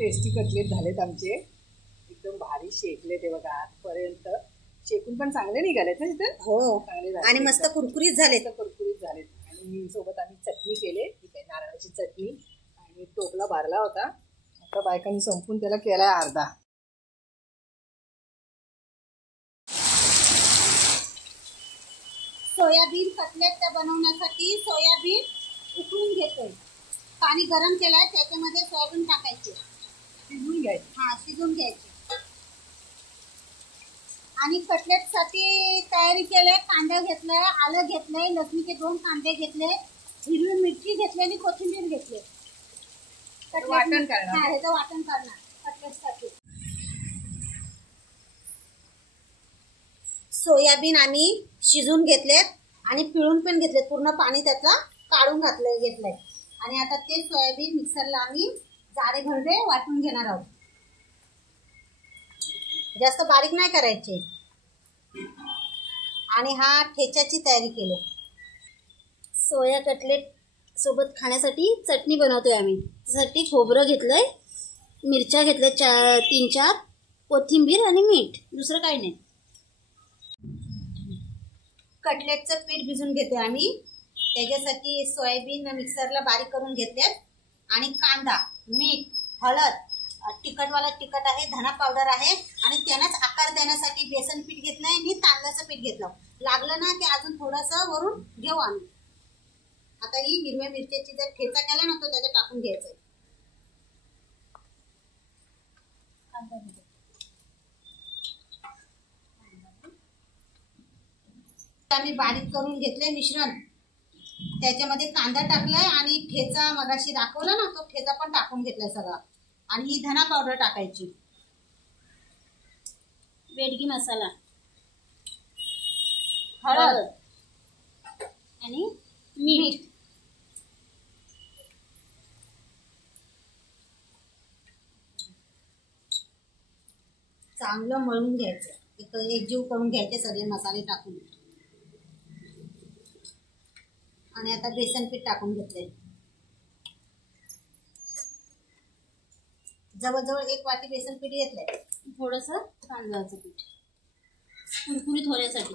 Tasty cutlet झालेत आमचे, एकदम भारी शेकले ते बघा आजपर्यंत. शेकून पण चांगले निघालेत ना इथे. हो चांगले झाले आणि मस्त कुरकुरीत झालेत. आणि सोबत आम्ही चटणी केले, ठीक आहे, नारळाची चटणी. आणि टोपला भरला होता, आता बायकांनी संपून त्याला केलाय अर्धा. सोयाबीन कटलेट बनवण्यासाठी सोयाबीन उकळून घेतोय, पाणी गरम केलंय, त्याच्यामध्ये सोयाबीन टाकायचे, शिजवून घ्यायचे. हा शिजवून घ्यायचे. आणि कटलेट साठी तयारी केले, कांदा घेतलाय, आलं घेतलंय, लसणीचे 2 कांदे घेतले, हिरवी मिरची घेतली आणि कोथिंबीर घेतली. वाटण करणार. हा, ह्याचं वाटण करणार कटलेट साठी. सोयाबीन आम्ही शिजून घेतलेत आणि पिळून पण घेतलेत, पूर्ण पाणी त्यातला काढून घेतलंय. आणि आता ते सोयाबीन मिक्सरला आम्ही जाडे भरडे वाटून घेणार आहोत, जास्त बारीक नाही करायचे. आणि हा ठेच्याची तयारी केली. सोया कटलेट सोबत खाण्यासाठी चटणी बनवतोय आम्ही. त्यासाठी खोबरं घेतलंय, मिरच्या घेतल्या 3-4, कोथिंबीर आणि मीठ, दुसरं काही नाही. कटलेटचं पीठ भिजून घेते आम्ही, त्याच्यासाठी सोयाबीन मिक्सरला बारीक करून घेतल्यात. आणि कांदा, मीठ, हळद, तिखटवाला तिखट आहे, धना पावडर आहे. आणि त्यानंच आकार देण्यासाठी बेसन पीठ घेतलंय आणि तांदळाचं पीठ घेतलं. लागलं ना की अजून थोडंसं वरून घेऊ आम्ही. आता ही हिरव्या मिरच्याची जर ठेचा केला ना तो त्याच्यात टाकून घ्यायचा. आम्ही बारीक करून घेतले मिश्रण, त्याच्यामध्ये कांदा टाकलाय आणि ठेचा मगाशी दाखवला ना तो ठेचा पण टाकून घेतलाय सगळा. आणि ही धना पावडर टाकायची, बेडगी मसाला, हळद आणि मीठ. चांगलं मळून घ्यायचं, एकजीव करून घ्यायचे सगळे मसाले टाकून. आणि आता बेसन पीठ टाकून घेतले, जवळजवळ 1 वाटी बेसन पीठ घेतलंय. थोडंसं तांदळाचं पीठ कुरकुरीत होण्यासाठी.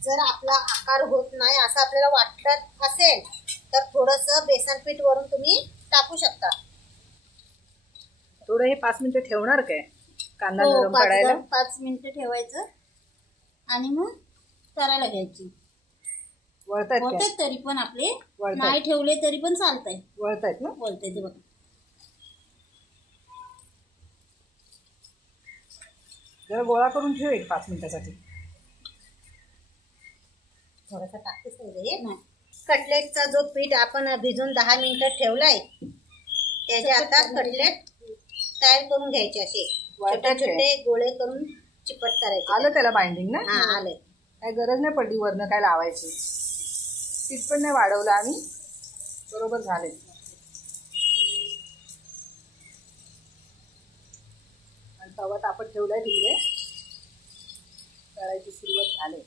जर आपला आकार होत नाही असं आपल्याला वाटत असेल तर थोडंसं बेसन पीठ वरून तुम्ही टाकू शकता. थोडं हे 5 मिनिटं ठेवणार काय कांदा नरम पडायला? 5 मिनिटं ठेवायचं आणि मग करायला घ्यायची. वळतायत तरी पण आपले नाही ठेवले तरी पण चालतंय. वळतायत ना? वळतायत ते बघा. जरा गोळा करून ठेव 5 मिनिटासाठी. थोडासा टाकतेच नाही. कटलेटचा जो पीठ आपण भिजून 10 मिनिटं ठेवलाय त्याचे आता कटलेट तयार करून घ्यायचे. असे छोटे छोटे गोळे करून चिपट करायचे. आलं त्याला बाइंडिंग ना? हा आलंय. काय गरज नाही पडली वरनं काय लावायची. पीठ पण नाही वाढवलं आम्ही, बरोबर झाले. आणि तवा तापत ठेवलाय तिकडे, तळायची सुरुवात झाली.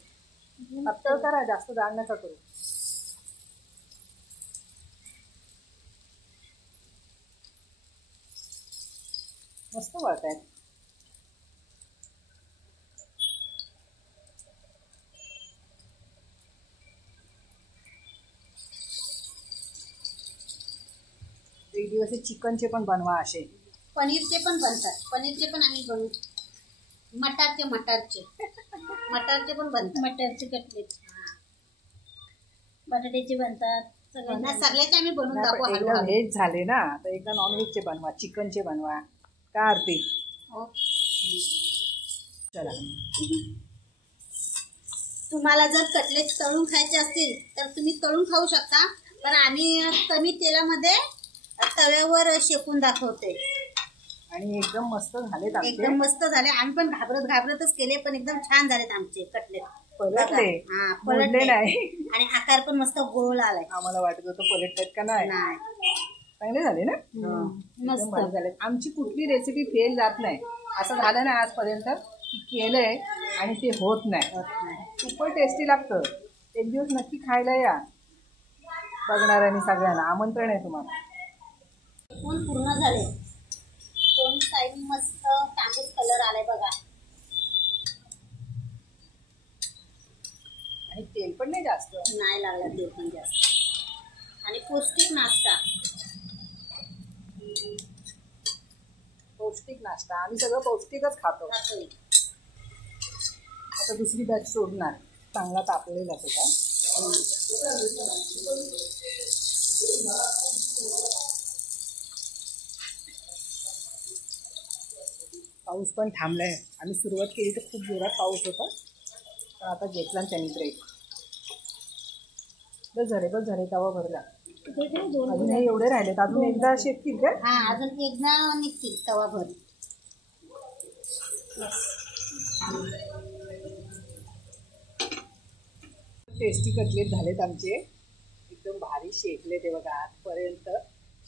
पातळ करा, जास्त जाड नका करू. मस्त वळतायत. एक दिवस चिकनचे पण बनवा, असे पनीरचे पण बनतात. पनीरचे पण आम्ही बनवू. मटारचे पण बनतात. मटारचे कटलेट, बटाट्याचे बनतात. सगळ्याचे आम्ही बनवून दाखवू. एकदा व्हेज झाले ना, तर एकदा नॉनव्हेजचे बनवा, चिकनचे बनवा. काय आरती? चला, तुम्हाला जर कटलेट तळून खायचे असतील तर तुम्ही तळून खाऊ शकता, पण आम्ही कमी तेलामध्ये तव्यावर शेकून दाखवते. आणि एकदम मस्त झालेत. एकदम मस्त झाले. आम्ही पण घाबरतच केले, पण एकदम छान झालेत आमचे कटलेट. पलटले नाही आणि आकार पण मस्त गोल आलाय. आम्हाला वाटत होतं पलटतात का नाही. चांगले झाले ना, मस्त झाले. आमची कुठली रेसिपी फेल जात नाही. असं झालं नाही आजपर्यंत की केलंय आणि ते होत नाही. खूप टेस्टी लागतं. एक दिवस नक्की खायला या. बघणाऱ्यांनी सगळ्यांना आमंत्रण आहे तुम्हाला. शेकून पूर्ण झाले. दोन साईड मस्त तांबूस कलर आलाय बघा. आणि तेल पण नाही जास्त, नाही लागलं तेल पण जास्त. आणि पौष्टिक नाश्ता. पौष्टिक नाश्ता. आम्ही सगळं पौष्टिकच खातो. आता दुसरी बॅच सोडणार. चांगला तापलेला होता. पाऊस पण थांबलाय. आम्ही सुरुवात केली तर खूप जोरात पाऊस होता, पण आता घेतला त्यांनी ब्रेक. बस झाले तवा भरला. अजून हे एवढे राहिलेत. अजून एकदा शेकतील का? हा, अजून एकदा निघतील तवा भर. टेस्टी कटलेट झालेत आमचे. एकदम भारी शेकले ते बघा. आजपर्यंत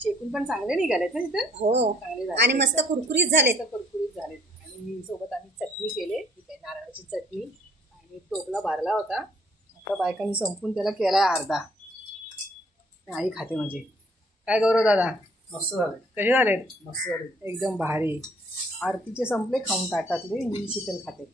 शेकून पण चांगले निघालेत ना इथे. हो, चांगले आणि मस्त कुरकुरीत झालेत. आणि सोबत आम्ही चटणी केले. ठीक आहे, नारळाची चटणी. आणि टोपला भरला होता. आता बायकांनी संपून त्याला केलाय अर्धा. आई खाते म्हणजे. काय गौरव दादा? मस्त झाले. कसे झालेत? मस्त झाले एकदम भारी. आरतीचे संपले खाऊन ताटातले. ही शीतल खाते.